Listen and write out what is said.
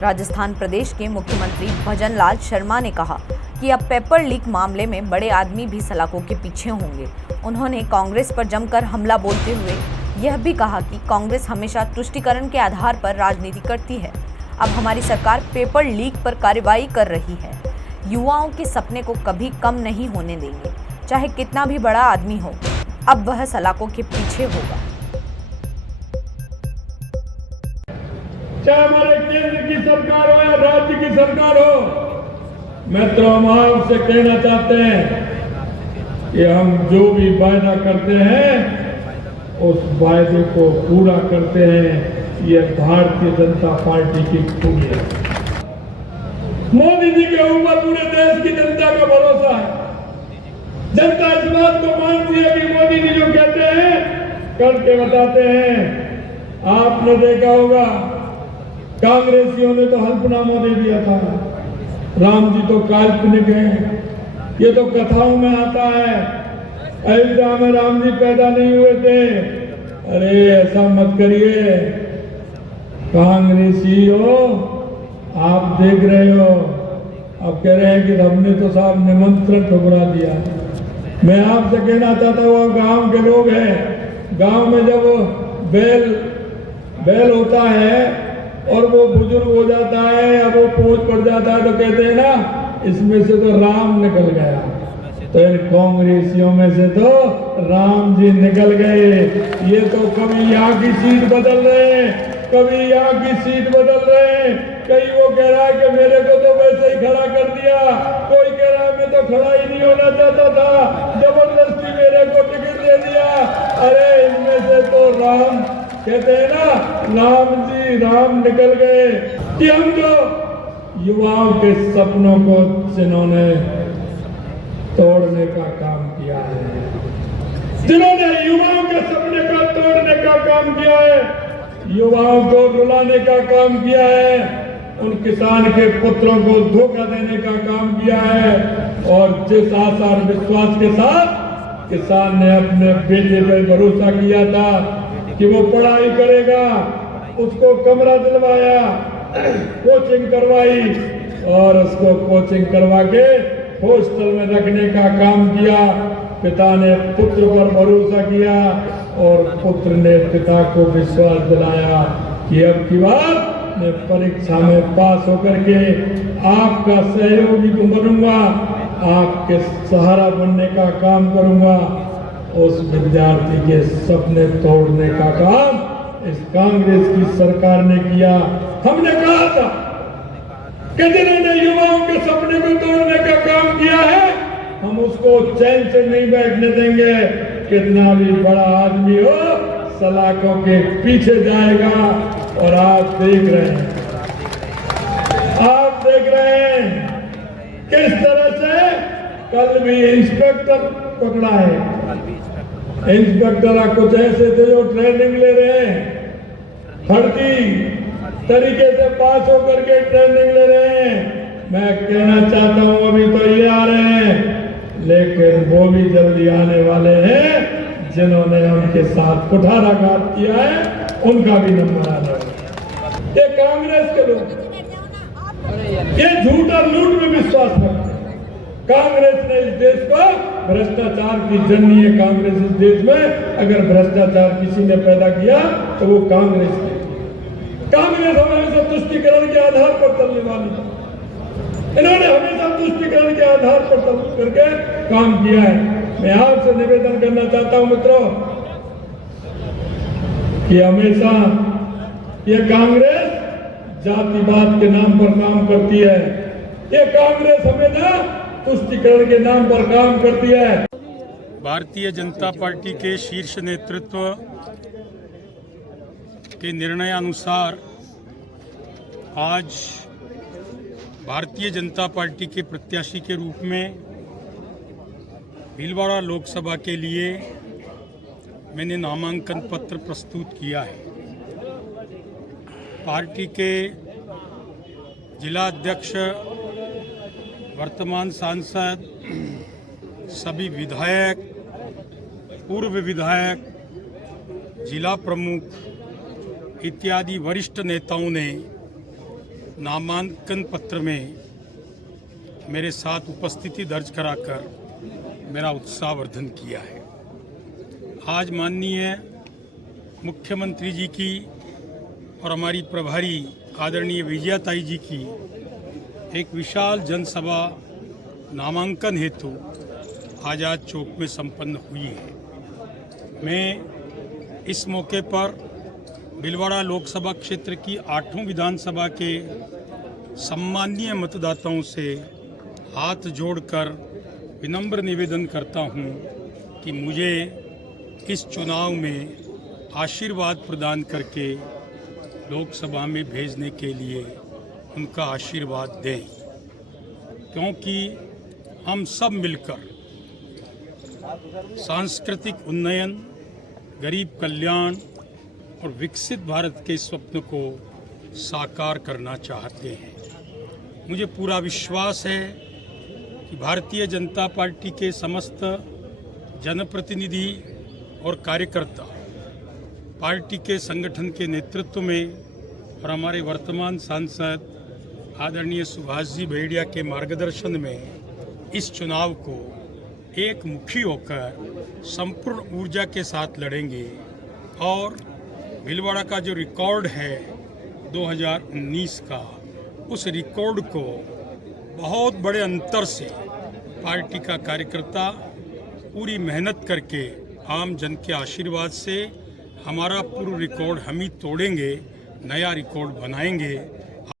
राजस्थान प्रदेश के मुख्यमंत्री भजन लाल शर्मा ने कहा कि अब पेपर लीक मामले में बड़े आदमी भी सलाखों के पीछे होंगे। उन्होंने कांग्रेस पर जमकर हमला बोलते हुए यह भी कहा कि कांग्रेस हमेशा तुष्टीकरण के आधार पर राजनीति करती है। अब हमारी सरकार पेपर लीक पर कार्रवाई कर रही है। युवाओं के सपने को कभी कम नहीं होने देंगे, चाहे कितना भी बड़ा आदमी हो। अब वह सलाखों के पीछे होगा। चाहे हमारे केंद्र की सरकार हो या राज्य की सरकार हो, मित्रों, हम आपसे कहना चाहते हैं कि हम जो भी वायदा करते हैं उस वायदे को पूरा करते हैं। ये भारतीय जनता पार्टी की खूबी है। मोदी जी के ऊपर पूरे देश की जनता का भरोसा है। जनता इस बात को मानती है कि मोदी जी जो कहते हैं करके बताते हैं। आपने देखा होगा कांग्रेसियों ने तो हल्फनामा दे दिया था, राम जी तो काल्पनिक हैं, ये तो कथाओं में आता है, अयोध्या में राम जी पैदा नहीं हुए थे। अरे ऐसा मत करिए कांग्रेसियों, आप देख रहे हो, अब कह रहे हैं कि हमने तो साहब निमंत्रण ठुकरा दिया। मैं आपसे कहना चाहता हूँ, गांव के लोग हैं, गांव में जब बैल होता है और वो बुजुर्ग हो जाता है या वो पोंछ पड़ जाता है तो कहते हैं ना, इसमें से तो राम निकल गया। तो इन कांग्रेसियों में से तो राम जी निकल गए। ये तो कभी यहाँ की सीट बदल रहे हैं, कभी यहाँ की सीट बदल रहे हैं। कहीं वो कह रहा है कि मेरे को तो वैसे ही खड़ा कर दिया, कोई कह रहा है मैं तो खड़ा ही नहीं होना चाहता था, जबरदस्ती मेरे को टिकट दे दिया। अरे इनमें से तो राम कहते हैं ना, राम निकल गए। कि हम जो युवाओं के सपनों को जिन्होंने तोड़ने का काम किया है, जिन्होंने युवाओं के सपने को तोड़ने का काम किया है, युवाओं को रुलाने का काम किया है, उन किसान के पुत्रों को धोखा देने का काम किया है, और जिस आशा और विश्वास के साथ किसान ने अपने बेटे पर भरोसा किया था कि वो पढ़ाई करेगा, उसको कमरा दिलवाया, कोचिंग करवाई और उसको कोचिंग करवा के हॉस्टल में रखने का काम किया। पिता ने पुत्र पर भरोसा किया और पुत्र ने पिता को विश्वास दिलाया कि अब की बार मैं परीक्षा में पास होकर के आपका सहयोगी बनूंगा, आपके सहारा बनने का काम करूंगा। उस विद्यार्थी के सपने तोड़ने का काम इस कांग्रेस की सरकार ने किया। हमने कहा था कि जिन्होंने युवाओं के सपने को तोड़ने का काम किया है, हम उसको चैन से नहीं बैठने देंगे। कितना भी बड़ा आदमी हो, सलाखों के पीछे जाएगा। और आप देख रहे हैं किस तरह से कल भी इंस्पेक्टर पकड़ा है। इंस्पेक्टर कुछ ऐसे थे जो ट्रेनिंग ले रहे हैं, फर्जी तरीके से पास होकर के ट्रेनिंग ले रहे हैं। मैं कहना चाहता हूं, अभी तो ये आ रहे हैं, लेकिन वो भी जल्दी आने वाले हैं। जिन्होंने उनके साथ कुठाराघात किया है, उनका भी नंबर आने वाला है। ये कांग्रेस के लोग ये झूठ और लूट में विश्वास रखते हैं। कांग्रेस ने इस देश को, भ्रष्टाचार की जननी है कांग्रेस इस देश में। अगर भ्रष्टाचार किसी ने पैदा किया तो वो कांग्रेस ने। कांग्रेस हमेशा तुष्टीकरण के आधार पर चलने वाली है। इन्होंने हमेशा तुष्टीकरण के आधार पर चल करके काम किया है। मैं आपसे निवेदन करना चाहता हूं मित्रों कि हमेशा ये कांग्रेस जातिवाद के नाम पर काम करती है। ये कांग्रेस हमेशा तुष्टीकरण के नाम पर काम करती है। भारतीय जनता पार्टी के शीर्ष नेतृत्व के निर्णयानुसार आज भारतीय जनता पार्टी के प्रत्याशी के रूप में भीलवाड़ा लोकसभा के लिए मैंने नामांकन पत्र प्रस्तुत किया है। पार्टी के जिला अध्यक्ष, वर्तमान सांसद, सभी विधायक, पूर्व विधायक, जिला प्रमुख इत्यादि वरिष्ठ नेताओं ने नामांकन पत्र में मेरे साथ उपस्थिति दर्ज कराकर मेरा उत्साहवर्धन किया है। आज माननीय मुख्यमंत्री जी की और हमारी प्रभारी आदरणीय विजयाताई जी की एक विशाल जनसभा नामांकन हेतु आज़ाद चौक में संपन्न हुई है। मैं इस मौके पर भीलवाड़ा लोकसभा क्षेत्र की 8वीं विधानसभा के सम्मानीय मतदाताओं से हाथ जोड़कर विनम्र निवेदन करता हूं कि मुझे इस चुनाव में आशीर्वाद प्रदान करके लोकसभा में भेजने के लिए उनका आशीर्वाद दें, क्योंकि हम सब मिलकर सांस्कृतिक उन्नयन, गरीब कल्याण और विकसित भारत के स्वप्न को साकार करना चाहते हैं। मुझे पूरा विश्वास है कि भारतीय जनता पार्टी के समस्त जनप्रतिनिधि और कार्यकर्ता पार्टी के संगठन के नेतृत्व में और हमारे वर्तमान सांसद आदरणीय सुभाष जी भेड़िया के मार्गदर्शन में इस चुनाव को एक मुखी होकर संपूर्ण ऊर्जा के साथ लड़ेंगे और भीलवाड़ा का जो रिकॉर्ड है 2019 का, उस रिकॉर्ड को बहुत बड़े अंतर से पार्टी का कार्यकर्ता पूरी मेहनत करके आम जन के आशीर्वाद से हमारा पूर्व रिकॉर्ड हम ही तोड़ेंगे, नया रिकॉर्ड बनाएंगे।